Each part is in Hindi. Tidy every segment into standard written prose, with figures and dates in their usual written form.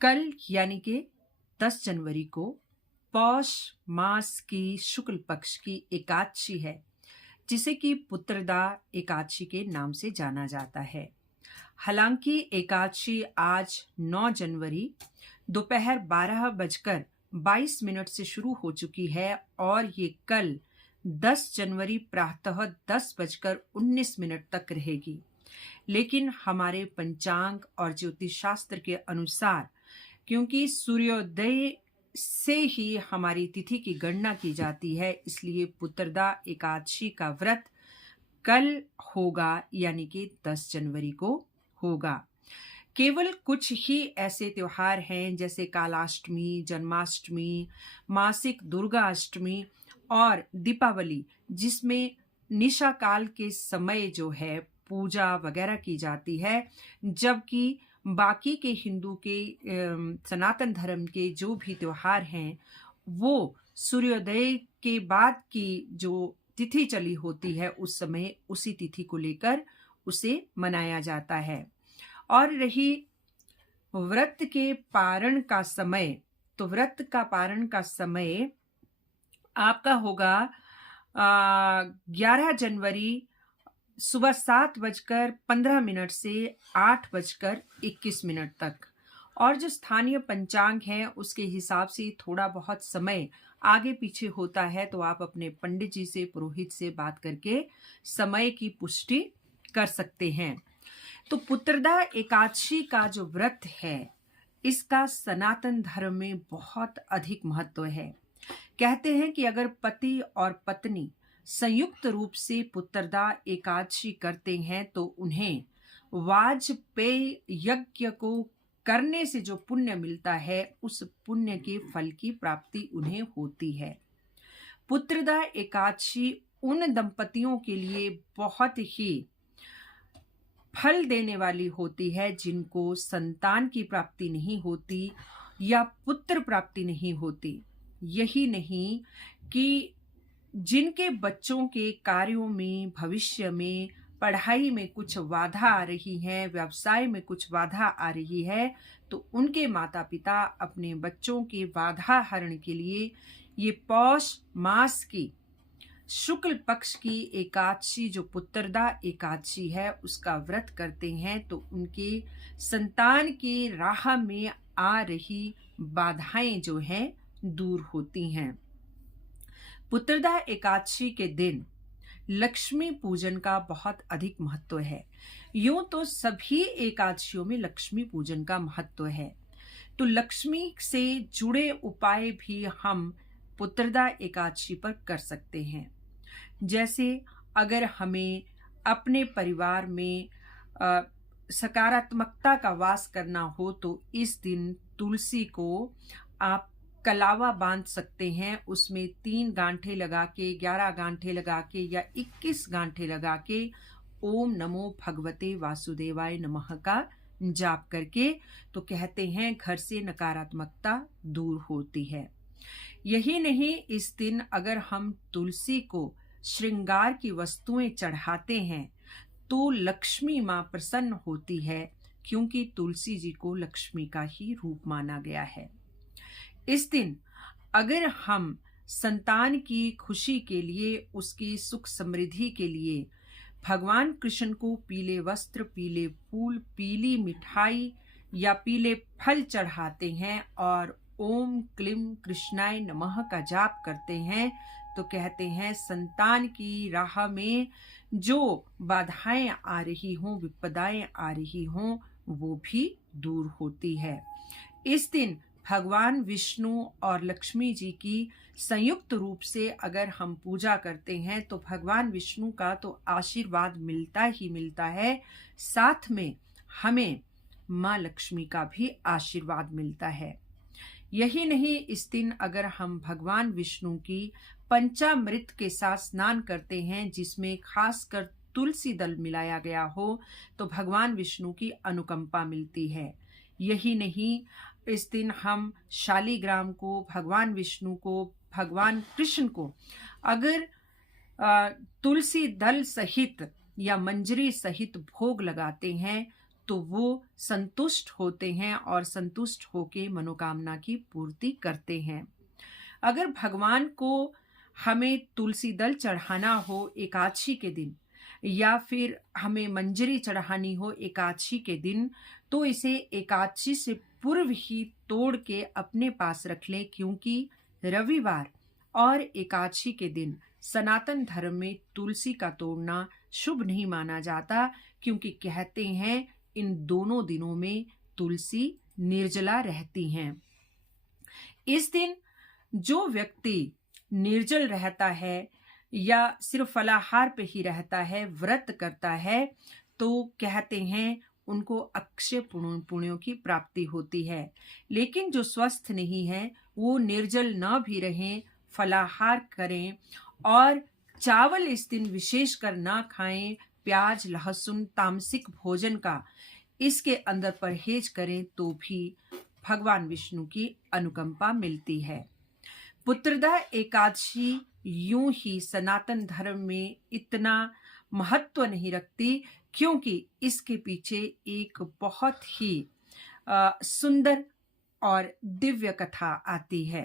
कल यानी कि 10 जनवरी को पौष मास की शुक्ल पक्ष की एकादशी है, जिसे कि पुत्रदा एकादशी के नाम से जाना जाता है। हालांकि एकादशी आज 9 जनवरी दोपहर 12:22 से शुरू हो चुकी है और ये कल 10 जनवरी प्रातः 10:19 तक रहेगी। लेकिन हमारे पंचांग और ज्योतिष शास्त्र के अनुसार, क्योंकि सूर्योदय से ही हमारी तिथि की गणना की जाती है, इसलिए पुत्रदा एकादशी का व्रत कल होगा यानी कि 10 जनवरी को होगा। केवल कुछ ही ऐसे त्योहार हैं जैसे कालाष्टमी, जन्माष्टमी, मासिक दुर्गा अष्टमी और दीपावली, जिसमें निशा काल के समय जो है पूजा वगैरह की जाती है, जबकि बाकी के हिंदू के सनातन धर्म के जो भी त्योहार हैं वो सूर्योदय के बाद की जो तिथि चली होती है उस समय उसी तिथि को लेकर उसे मनाया जाता है। और रही व्रत के पारण का समय, तो व्रत का पारण का समय आपका होगा 11 जनवरी सुबह 7:15 से 8:21 तक। और जो स्थानीय पंचांग है उसके हिसाब से थोड़ा बहुत समय आगे पीछे होता है, तो आप अपने पंडित जी से, पुरोहित से बात करके समय की पुष्टि कर सकते हैं। तो पुत्रदा एकादशी का जो व्रत है इसका सनातन धर्म में बहुत अधिक महत्व है। कहते हैं कि अगर पति और पत्नी संयुक्त रूप से पुत्रदा एकादशी करते हैं तो उन्हें वाजपेय यज्ञ को करने से जो पुण्य मिलता है उस पुण्य के फल की प्राप्ति उन्हें होती है। पुत्रदा एकादशी उन दंपतियों के लिए बहुत ही फल देने वाली होती है जिनको संतान की प्राप्ति नहीं होती या पुत्र प्राप्ति नहीं होती। यही नहीं कि जिनके बच्चों के कार्यों में, भविष्य में, पढ़ाई में कुछ बाधा आ रही है, व्यवसाय में कुछ बाधा आ रही है, तो उनके माता पिता अपने बच्चों के बाधा हरण के लिए ये पौष मास की शुक्ल पक्ष की एकादशी जो पुत्रदा एकादशी है उसका व्रत करते हैं, तो उनके संतान की राह में आ रही बाधाएं जो हैं दूर होती हैं। पुत्रदा एकादशी के दिन लक्ष्मी पूजन का बहुत अधिक महत्व है। यूं तो सभी एकादशियों में लक्ष्मी पूजन का महत्व है, तो लक्ष्मी से जुड़े उपाय भी हम पुत्रदा एकादशी पर कर सकते हैं। जैसे अगर हमें अपने परिवार में सकारात्मकता का वास करना हो तो इस दिन तुलसी को आप कलावा बांध सकते हैं, उसमें 3 गांठे लगा के, 11 गांठे लगा के या 21 गांठे लगा के ओम नमो भगवते वासुदेवाय नमः का जाप करके, तो कहते हैं घर से नकारात्मकता दूर होती है। यही नहीं, इस दिन अगर हम तुलसी को श्रृंगार की वस्तुएं चढ़ाते हैं तो लक्ष्मी मां प्रसन्न होती है, क्योंकि तुलसी जी को लक्ष्मी का ही रूप माना गया है। इस दिन अगर हम संतान की खुशी के लिए, उसकी सुख समृद्धि के लिए भगवान कृष्ण को पीले वस्त्र, पीले फूल, पीली मिठाई या पीले फल चढ़ाते हैं और ओम क्लीम कृष्णाय नमः का जाप करते हैं, तो कहते हैं संतान की राह में जो बाधाएं आ रही हों, विपदाएं आ रही हों, वो भी दूर होती है। इस दिन भगवान विष्णु और लक्ष्मी जी की संयुक्त रूप से अगर हम पूजा करते हैं तो भगवान विष्णु का तो आशीर्वाद मिलता ही मिलता है, साथ में हमें माँ लक्ष्मी का भी आशीर्वाद मिलता है। यही नहीं, इस दिन अगर हम भगवान विष्णु की पंचामृत के साथ स्नान करते हैं, जिसमें खासकर तुलसी दल मिलाया गया हो, तो भगवान विष्णु की अनुकंपा मिलती है। यही नहीं, इस दिन हम शालिग्राम को, भगवान विष्णु को, भगवान कृष्ण को अगर तुलसी दल सहित या मंजरी सहित भोग लगाते हैं तो वो संतुष्ट होते हैं और संतुष्ट होके मनोकामना की पूर्ति करते हैं। अगर भगवान को हमें तुलसी दल चढ़ाना हो एकादशी के दिन, या फिर हमें मंजरी चढ़ानी हो एकादशी के दिन, तो इसे एकादशी से पूर्व ही तोड़ के अपने पास रख लें, क्योंकि रविवार और एकादशी के दिन सनातन धर्म में तुलसी का तोड़ना शुभ नहीं माना जाता, क्योंकि कहते हैं इन दोनों दिनों में तुलसी निर्जला रहती हैं। इस दिन जो व्यक्ति निर्जल रहता है या सिर्फ फलाहार पे ही रहता है, व्रत करता है, तो कहते हैं उनको अक्षय पुण्यों की प्राप्ति होती है। लेकिन जो स्वस्थ नहीं है वो निर्जल न भी रहें, फलाहार करें और चावल इस दिन विशेषकर ना खाएं, प्याज लहसुन तामसिक भोजन का इसके अंदर परहेज करें, तो भी भगवान विष्णु की अनुकंपा मिलती है। पुत्रदा एकादशी यूं ही सनातन धर्म में इतना महत्व नहीं रखती, क्योंकि इसके पीछे एक बहुत ही सुंदर और दिव्य कथा आती है।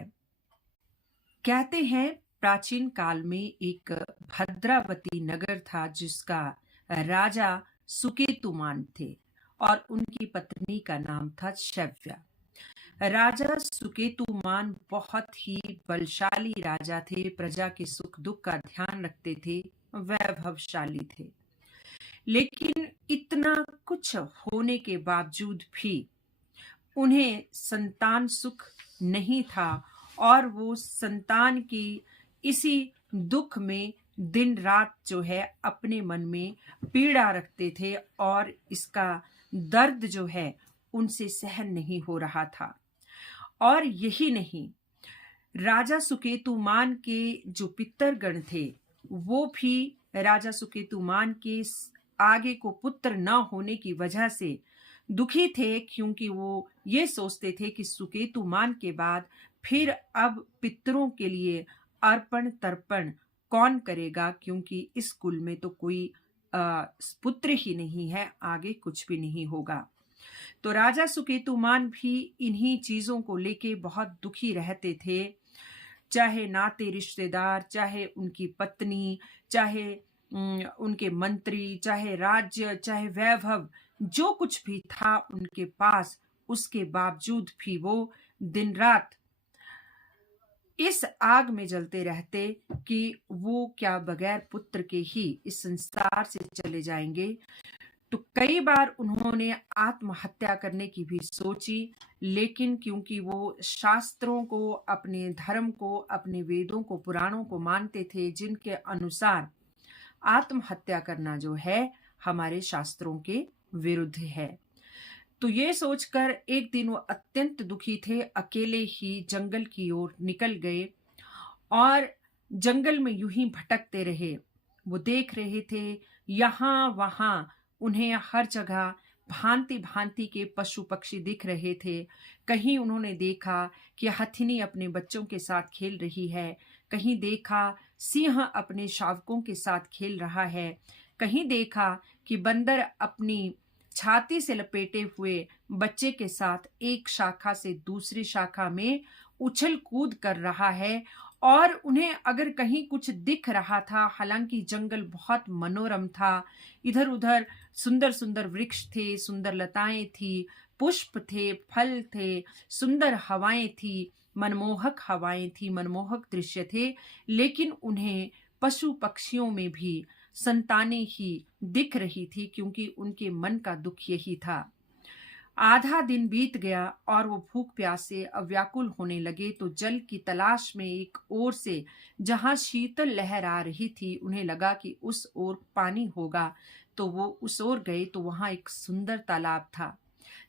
कहते हैं प्राचीन काल में एक भद्रावती नगर था जिसका राजा सुकेतुमान थे और उनकी पत्नी का नाम था शव्या। राजा सुकेतुमान बहुत ही बलशाली राजा थे, प्रजा के सुख दुख का ध्यान रखते थे, वैभवशाली थे। लेकिन इतना कुछ होने के बावजूद भी उन्हें संतान सुख नहीं था और वो संतान की इसी दुख में दिन रात जो है अपने मन में पीड़ा रखते थे और इसका दर्द जो है उनसे सहन नहीं हो रहा था। और यही नहीं, राजा सुकेतुमान के जो पितरगण थे वो भी राजा सुकेतुमान के आगे को पुत्र न होने की वजह से दुखी थे, क्योंकि वो ये सोचते थे कि सुकेतुमान के बाद फिर अब पितरों के लिए अर्पण तर्पण कौन करेगा, क्योंकि इस कुल में तो कोई पुत्र ही नहीं है, आगे कुछ भी नहीं होगा। तो राजा सुकेतुमान भी इन्हीं चीजों को लेके बहुत दुखी रहते थे। चाहे नाते रिश्तेदार, चाहे उनकी पत्नी, चाहे उनके मंत्री, चाहे राज्य, चाहे वैभव, जो कुछ भी था उनके पास, उसके बावजूद भी वो दिन रात इस आग में जलते रहते कि वो क्या बगैर पुत्र के ही इस संसार से चले जाएंगे। तो कई बार उन्होंने आत्महत्या करने की भी सोची, लेकिन क्योंकि वो शास्त्रों को, अपने धर्म को, अपने वेदों को, पुराणों को मानते थे, जिनके अनुसार आत्महत्या करना जो है हमारे शास्त्रों के विरुद्ध है, तो ये सोचकर एक दिन वो अत्यंत दुखी थे, अकेले ही जंगल की ओर निकल गए और जंगल में यूं ही भटकते रहे। वो देख रहे थे यहाँ वहां उन्हें हर जगह भांति भांति के पशु पक्षी दिख रहे थे। कहीं उन्होंने देखा कि हथिनी अपने बच्चों के साथ खेल रही है, कहीं देखा सिंह अपने शावकों के साथ खेल रहा है, कहीं देखा कि बंदर अपनी छाती से लपेटे हुए बच्चे के साथ एक शाखा से दूसरी शाखा में उछल कूद कर रहा है। और उन्हें अगर कहीं कुछ दिख रहा था, हालांकि जंगल बहुत मनोरम था, इधर उधर सुंदर सुंदर वृक्ष थे, सुंदर लताएं थी, पुष्प थे, फल थे, सुंदर हवाएं थी, मनमोहक हवाएं थी, मनमोहक दृश्य थे, लेकिन उन्हें पशु पक्षियों में भी संतानें ही दिख रही थी, क्योंकि उनके मन का दुख यही था। आधा दिन बीत गया और वो भूख प्यास से व्याकुल होने लगे। तो जल की तलाश में एक ओर से जहां शीतल लहर आ रही थी, उन्हें लगा कि उस ओर पानी होगा, तो वो उस ओर गए तो वहां एक सुंदर तालाब था।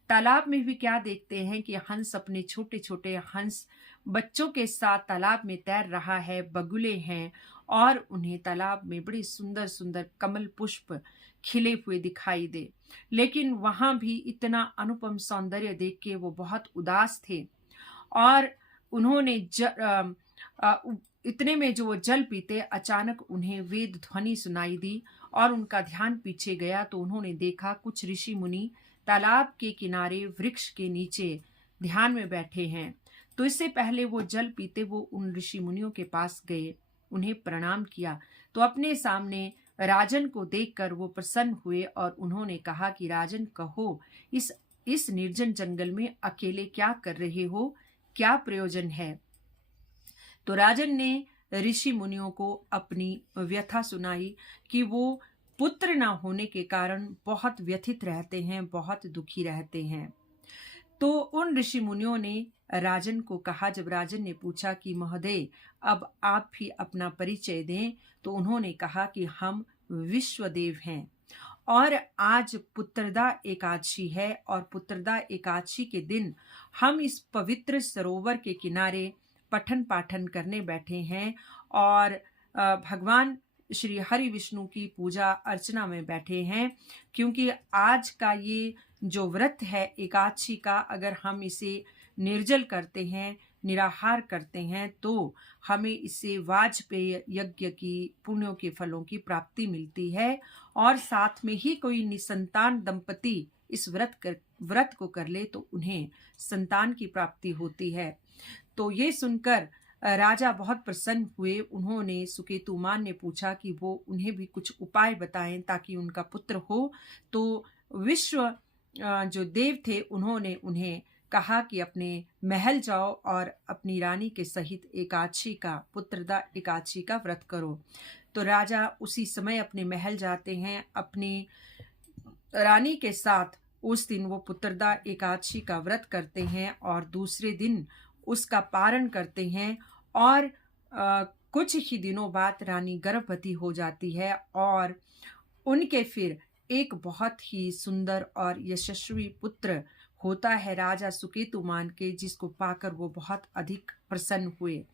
तालाब में भी क्या देखते हैं कि हंस, अपने छोटे छोटे हंस बच्चों के साथ तालाब में तैर रहा है, बगुले हैं और उन्हें तालाब में बड़े सुंदर सुंदर कमल पुष्प खिले हुए दिखाई दे। लेकिन वहां भी इतना अनुपम सौंदर्य देख के वो बहुत उदास थे और उन्होंने इतने में जो वो जल पीते, अचानक उन्हें वेद ध्वनि सुनाई दी और उनका ध्यान पीछे गया तो उन्होंने देखा कुछ ऋषि मुनि तालाब के किनारे वृक्ष के नीचे ध्यान में बैठे हैं। तो इससे पहले वो जल पीते वो उन ऋषि मुनियों के पास गए, उन्हें प्रणाम किया। तो अपने सामने राजन को देखकर वो प्रसन्न हुए और उन्होंने कहा कि राजन, कहो, इस निर्जन जंगल में अकेले क्या कर रहे हो, क्या प्रयोजन है? तो राजन ने ऋषि मुनियों को अपनी व्यथा सुनाई कि वो पुत्र ना होने के कारण बहुत व्यथित रहते हैं, बहुत दुखी रहते हैं। तो उन ऋषि मुनियों ने राजन को कहा, जब राजन ने पूछा कि महोदय, अब आप भी अपना परिचय दें, तो उन्होंने कहा कि हम विश्वदेव हैं और आज पुत्रदा एकादशी है और पुत्रदा एकादशी के दिन हम इस पवित्र सरोवर के किनारे पठन पाठन करने बैठे हैं और भगवान श्री हरि विष्णु की पूजा अर्चना में बैठे हैं, क्योंकि आज का ये जो व्रत है एकादशी का, अगर हम इसे निर्जल करते हैं, निराहार करते हैं, तो हमें इससे वाजपेय यज्ञ की पुण्यों के फलों की प्राप्ति मिलती है और साथ में ही कोई निसंतान दंपति इस व्रत को कर ले तो उन्हें संतान की प्राप्ति होती है। तो ये सुनकर राजा बहुत प्रसन्न हुए। उन्होंने सुकेतुमान ने पूछा कि वो उन्हें भी कुछ उपाय बताएं ताकि उनका पुत्र हो। तो विश्व जो देव थे उन्होंने उन्हें कहा कि अपने महल जाओ और अपनी रानी के सहित एकादशी का, पुत्रदा एकादशी का व्रत करो। तो राजा उसी समय अपने महल जाते हैं, अपनी रानी के साथ उस दिन वो पुत्रदा एकादशी का व्रत करते हैं और दूसरे दिन उसका पारण करते हैं और कुछ ही दिनों बाद रानी गर्भवती हो जाती है और उनके फिर एक बहुत ही सुंदर और यशस्वी पुत्र होता है राजा सुकेतुमान के, जिसको पाकर वो बहुत अधिक प्रसन्न हुए।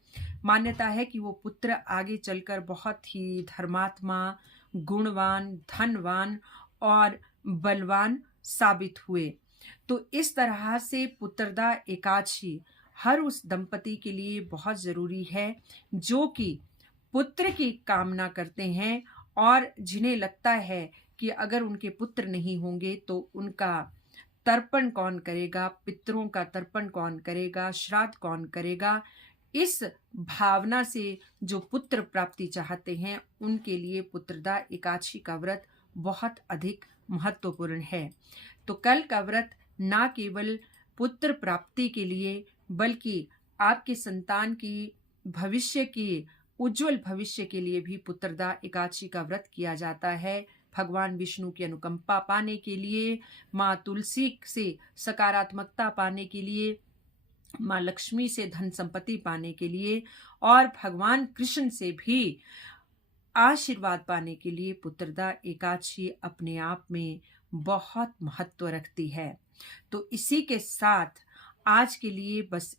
मान्यता है कि वो पुत्र आगे चलकर बहुत ही धर्मात्मा, गुणवान, धनवान और बलवान साबित हुए। तो इस तरह से पुत्रदा एकादशी हर उस दंपति के लिए बहुत जरूरी है जो कि पुत्र की कामना करते हैं और जिन्हें लगता है कि अगर उनके पुत्र नहीं होंगे तो उनका तर्पण कौन करेगा, पितरों का तर्पण कौन करेगा, श्राद्ध कौन करेगा। इस भावना से जो पुत्र प्राप्ति चाहते हैं उनके लिए पुत्रदा एकादशी का व्रत बहुत अधिक महत्वपूर्ण है। तो कल का व्रत ना केवल पुत्र प्राप्ति के लिए बल्कि आपके संतान की भविष्य की उज्जवल भविष्य के लिए भी पुत्रदा एकादशी का व्रत किया जाता है। भगवान विष्णु की अनुकंपा पाने के लिए, माँ तुलसी से सकारात्मकता पाने के लिए, माँ लक्ष्मी से धन संपत्ति पाने के लिए और भगवान कृष्ण से भी आशीर्वाद पाने के लिए पुत्रदा एकादशी अपने आप में बहुत महत्व रखती है। तो इसी के साथ आज के लिए बस